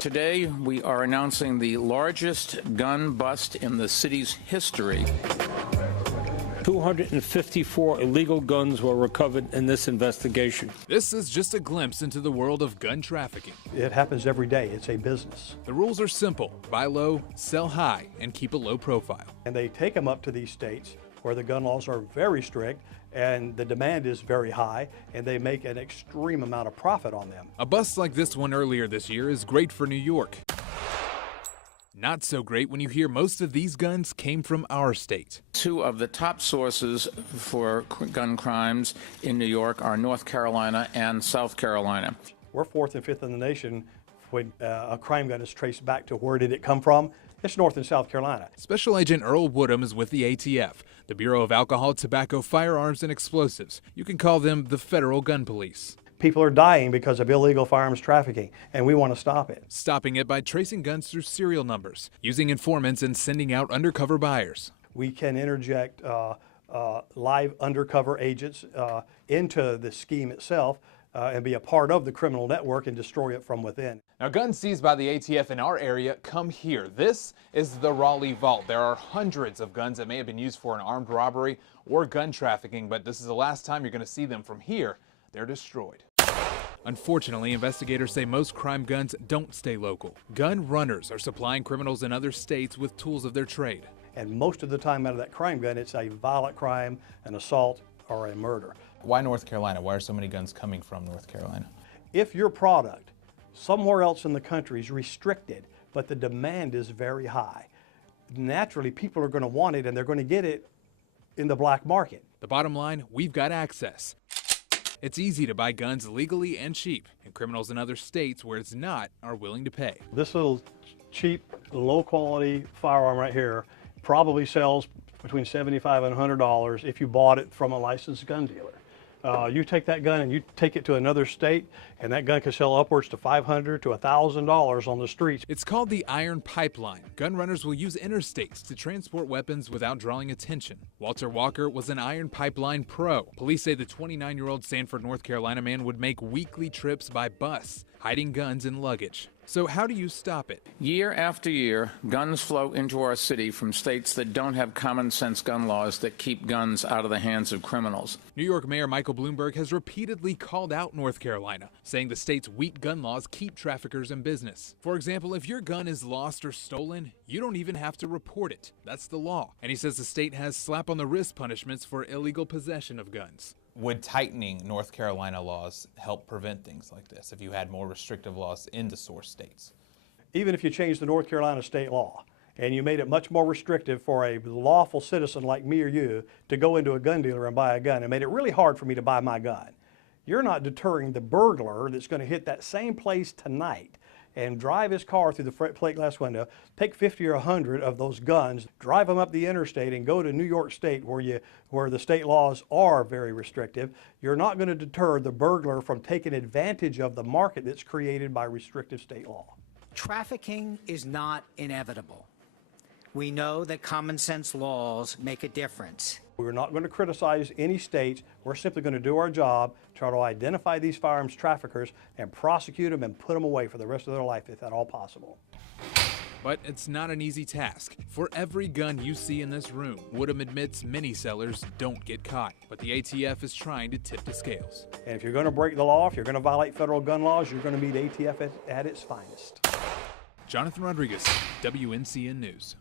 Today, we are announcing the largest gun bust in the city's history. 254 illegal guns were recovered in this investigation. This is just a glimpse into the world of gun trafficking. It happens every day. It's a business. The rules are simple: buy low, sell high, and keep a low profile. And they take them up to these states where the gun laws are very strict and the demand is very high, and they make an extreme amount of profit on them. A bust like this one earlier this year is great for New York. Not so great when you hear most of these guns came from our state. Two of the top sources for gun crimes in New York are North Carolina and South Carolina. We're fourth and fifth in the nation when a crime gun is traced back to where did it come from. It's North and South Carolina. Special Agent Earl Woodham is with the ATF, the Bureau of Alcohol, Tobacco, Firearms, and Explosives. You can call them the federal gun police. People are dying because of illegal firearms trafficking, and we want to stop it. Stopping it by tracing guns through serial numbers, using informants, and sending out undercover buyers. We can interject live undercover agents into the scheme itself and be a part of the criminal network and destroy it from within. Now, guns seized by the ATF in our area come here. This is the Raleigh Vault. There are hundreds of guns that may have been used for an armed robbery or gun trafficking, but this is the last time you're going to see them from here. They're destroyed. Unfortunately, investigators say most crime guns don't stay local. Gun runners are supplying criminals in other states with tools of their trade. And most of the time out of that crime gun, it's a violent crime, an assault, or a murder. Why North Carolina? Why are so many guns coming from North Carolina? If your product somewhere else in the country is restricted, but the demand is very high, naturally people are going to want it and they're going to get it in the black market. The bottom line, we've got access. It's easy to buy guns legally and cheap, and criminals in other states where it's not are willing to pay. This little cheap, low-quality firearm right here probably sells between $75 and $100 if you bought it from a licensed gun dealer. You take that gun and you take it to another state, and that gun can sell upwards to $500 to $1,000 on the streets. It's called the Iron Pipeline. Gun runners will use interstates to transport weapons without drawing attention. Walter Walker was an Iron Pipeline pro. Police say the 29-year-old Sanford, North Carolina man would make weekly trips by bus, hiding guns in luggage. So how do you stop it? Year after year, guns flow into our city from states that don't have common sense gun laws that keep guns out of the hands of criminals. New York Mayor Michael Bloomberg has repeatedly called out North Carolina, saying the state's weak gun laws keep traffickers in business. For example, if your gun is lost or stolen, you don't even have to report it. That's the law. And he says the state has slap-on-the-wrist punishments for illegal possession of guns. Would tightening North Carolina laws help prevent things like this if you had more restrictive laws in the source states? Even if you changed the North Carolina state law and you made it much more restrictive for a lawful citizen like me or you to go into a gun dealer and buy a gun and made it really hard for me to buy my gun, you're not deterring the burglar that's going to hit that same place tonight and drive his car through the plate glass window, take 50 or 100 of those guns, drive them up the interstate and go to New York State where the state laws are very restrictive. You're not going to deter the burglar from taking advantage of the market that's created by restrictive state law. Trafficking is not inevitable. We know that common sense laws make a difference. We're not going to criticize any states. We're simply going to do our job, try to identify these firearms traffickers and prosecute them and put them away for the rest of their life, if at all possible. But it's not an easy task. For every gun you see in this room, Woodham admits many sellers don't get caught. But the ATF is trying to tip the scales. And if you're going to break the law, if you're going to violate federal gun laws, you're going to meet ATF at its finest. Jonathan Rodriguez, WNCN News.